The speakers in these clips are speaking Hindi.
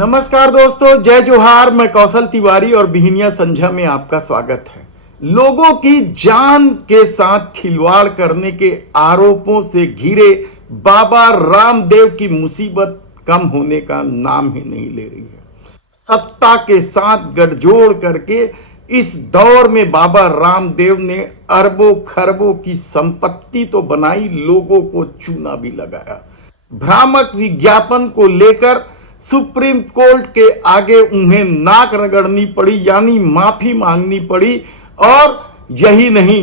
नमस्कार दोस्तों, जय जोहार। मैं कौशल तिवारी और बिहिनिया संझा में आपका स्वागत है। लोगों की जान के साथ खिलवाड़ करने के आरोपों से घिरे बाबा रामदेव की मुसीबत कम होने का नाम ही नहीं ले रही है। सत्ता के साथ गठजोड़ करके इस दौर में बाबा रामदेव ने अरबों खरबों की संपत्ति तो बनाई, लोगों को चूना भी लगाया। भ्रामक विज्ञापन को लेकर सुप्रीम कोर्ट के आगे उन्हें नाक रगड़नी पड़ी, यानी माफी मांगनी पड़ी। और यही नहीं,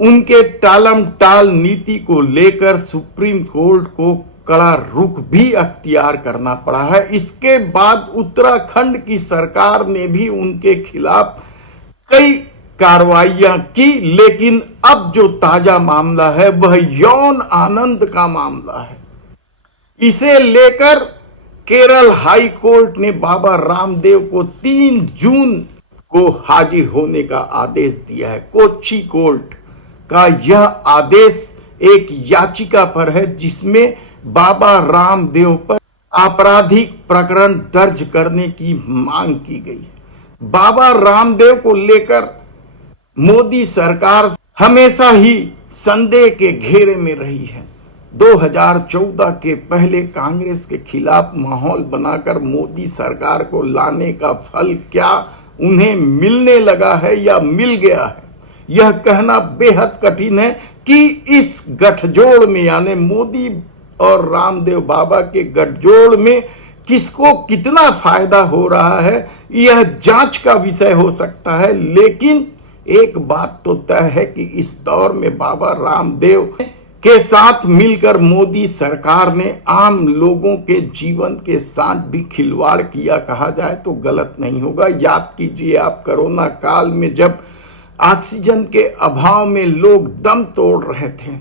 उनके टालम टाल नीति को लेकर सुप्रीम कोर्ट को कड़ा रुख भी अख्तियार करना पड़ा है। इसके बाद उत्तराखंड की सरकार ने भी उनके खिलाफ कई कार्रवाइयां की, लेकिन अब जो ताजा मामला है वह यौन आनंद का मामला है। इसे लेकर केरल हाई कोर्ट ने बाबा रामदेव को 3 जून को हाजिर होने का आदेश दिया है। कोच्चि कोर्ट का यह आदेश एक याचिका पर है जिसमें बाबा रामदेव पर आपराधिक प्रकरण दर्ज करने की मांग की गई है। बाबा रामदेव को लेकर मोदी सरकार हमेशा ही संदेह के घेरे में रही है। 2014 के पहले कांग्रेस के खिलाफ माहौल बनाकर मोदी सरकार को लाने का फल क्या उन्हें मिलने लगा है या मिल गया है, यह कहना बेहद कठिन है कि इस गठजोड़ में, यानी मोदी और रामदेव बाबा के गठजोड़ में किसको कितना फायदा हो रहा है, यह जांच का विषय हो सकता है। लेकिन एक बात तो तय है कि इस दौर में बाबा रामदेव के साथ मिलकर मोदी सरकार ने आम लोगों के जीवन के साथ भी खिलवाड़ किया, कहा जाए तो गलत नहीं होगा। याद कीजिए आप, कोरोना काल में जब ऑक्सीजन के अभाव में लोग दम तोड़ रहे थे,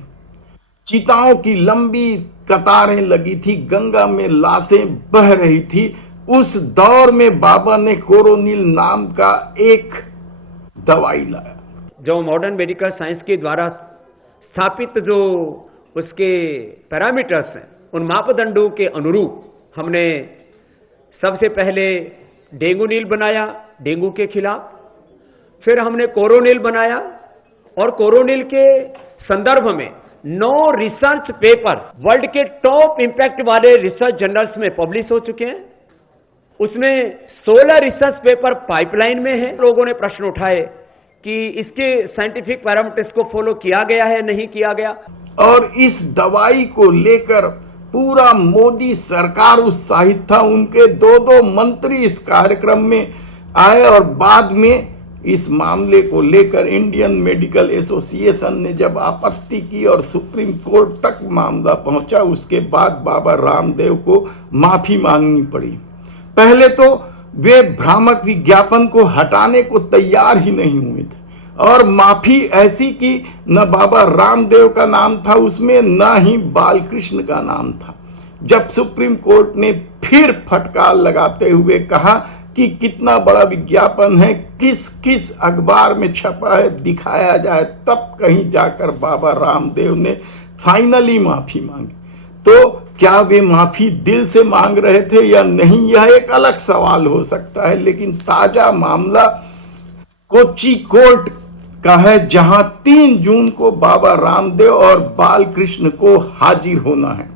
चिताओं की लंबी कतारें लगी थी, गंगा में लाशें बह रही थी, उस दौर में बाबा ने कोरोनिल नाम का एक दवाई लाया। जो मॉडर्न मेडिकल साइंस के द्वारा स्थापित जो उसके पैरामीटर्स हैं, उन मापदंडों के अनुरूप हमने सबसे पहले डेंगू बनाया डेंगू के खिलाफ, फिर हमने कोरोनिल बनाया और कोरोनिल के संदर्भ में 9 रिसर्च पेपर वर्ल्ड के टॉप इंपैक्ट वाले रिसर्च जर्नल्स में पब्लिश हो चुके हैं। उसमें 16 रिसर्च पेपर पाइपलाइन में है। लोगों ने प्रश्न उठाए कि इसके साइंटिफिक पैरामीटर्स को फॉलो किया गया है, नहीं किया गया। और इस दवाई को लेकर पूरा मोदी सरकार उत्साहित था। उनके 2 मंत्री इस कार्यक्रम में आए और बाद में इस मामले को लेकर इंडियन मेडिकल एसोसिएशन ने जब आपत्ति की और सुप्रीम कोर्ट तक मामला पहुंचा, उसके बाद बाबा रामदेव को माफी मांगनी पड़ी। पहले तो वे भ्रामक विज्ञापन को हटाने को तैयार ही नहीं हुए थे और माफी ऐसी कि न बाबा रामदेव का नाम था उसमें, न ही बालकृष्ण का नाम था। जब सुप्रीम कोर्ट ने फिर फटकार लगाते हुए कहा कि कितना बड़ा विज्ञापन है, किस किस अखबार में छपा है, दिखाया जाए, तब कहीं जाकर बाबा रामदेव ने फाइनली माफी मांगी। तो क्या वे माफी दिल से मांग रहे थे या नहीं, यह एक अलग सवाल हो सकता है। लेकिन ताजा मामला कोच्चि कोर्ट का है, जहां 3 जून को बाबा रामदेव और बालकृष्ण को हाजिर होना है।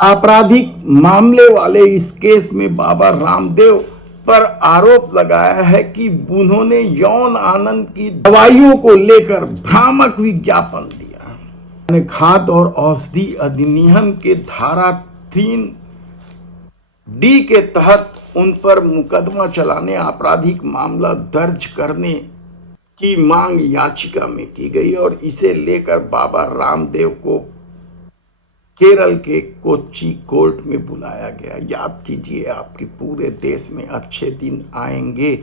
आपराधिक मामले वाले इस केस में बाबा रामदेव पर आरोप लगाया है कि उन्होंने यौन आनंद की दवाइयों को लेकर भ्रामक विज्ञापन दिया। खाद्य और औषधि अधिनियम के धारा 3D के तहत उन पर मुकदमा चलाने, आपराधिक मामला दर्ज करने की मांग याचिका में की गई और इसे लेकर बाबा रामदेव को केरल के कोच्चि कोर्ट में बुलाया गया। याद कीजिए आपके पूरे देश में अच्छे दिन आएंगे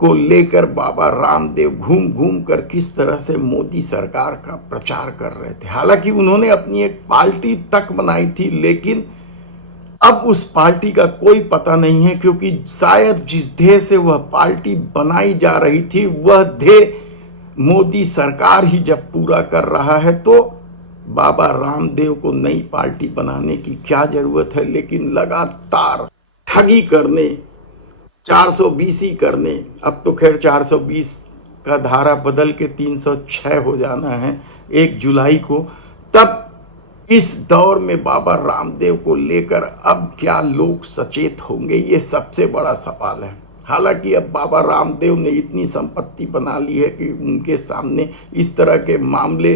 को लेकर बाबा रामदेव घूम घूम कर किस तरह से मोदी सरकार का प्रचार कर रहे थे। हालांकि उन्होंने अपनी एक पार्टी तक बनाई थी, लेकिन अब उस पार्टी का कोई पता नहीं है, क्योंकि शायद जिस ध्येय से वह पार्टी बनाई जा रही थी वह ध्येय मोदी सरकार ही जब पूरा कर रहा है, तो बाबा रामदेव को नई पार्टी बनाने की क्या जरूरत है। लेकिन लगातार ठगी करने, 420 ही करने, अब तो खैर 420 का धारा बदल के 306 हो जाना है 1 जुलाई को, तब इस दौर में बाबा रामदेव को लेकर अब क्या लोग सचेत होंगे, ये सबसे बड़ा सवाल है। हालांकि अब बाबा रामदेव ने इतनी संपत्ति बना ली है कि उनके सामने इस तरह के मामले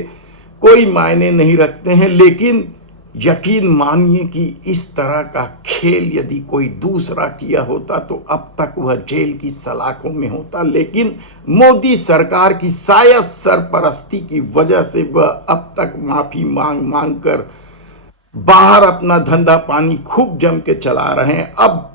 कोई मायने नहीं रखते हैं, लेकिन यकीन मानिए कि इस तरह का खेल यदि कोई दूसरा किया होता तो अब तक वह जेल की सलाखों में होता। लेकिन मोदी सरकार की शायद सरपरस्ती की वजह से वह अब तक माफी मांग मांग कर बाहर अपना धंधा पानी खूब जम के चला रहे हैं। अब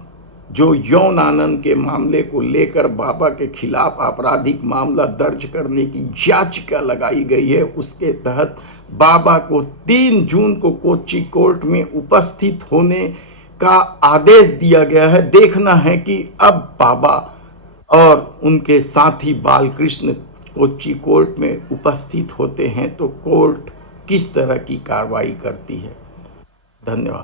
जो यौन आनंद के मामले को लेकर बाबा के खिलाफ आपराधिक मामला दर्ज करने की याचिका लगाई गई है, उसके तहत बाबा को 3 जून को कोच्चि कोर्ट में उपस्थित होने का आदेश दिया गया है। देखना है कि अब बाबा और उनके साथी बालकृष्ण कोच्चि कोर्ट में उपस्थित होते हैं तो कोर्ट किस तरह की कार्रवाई करती है। धन्यवाद।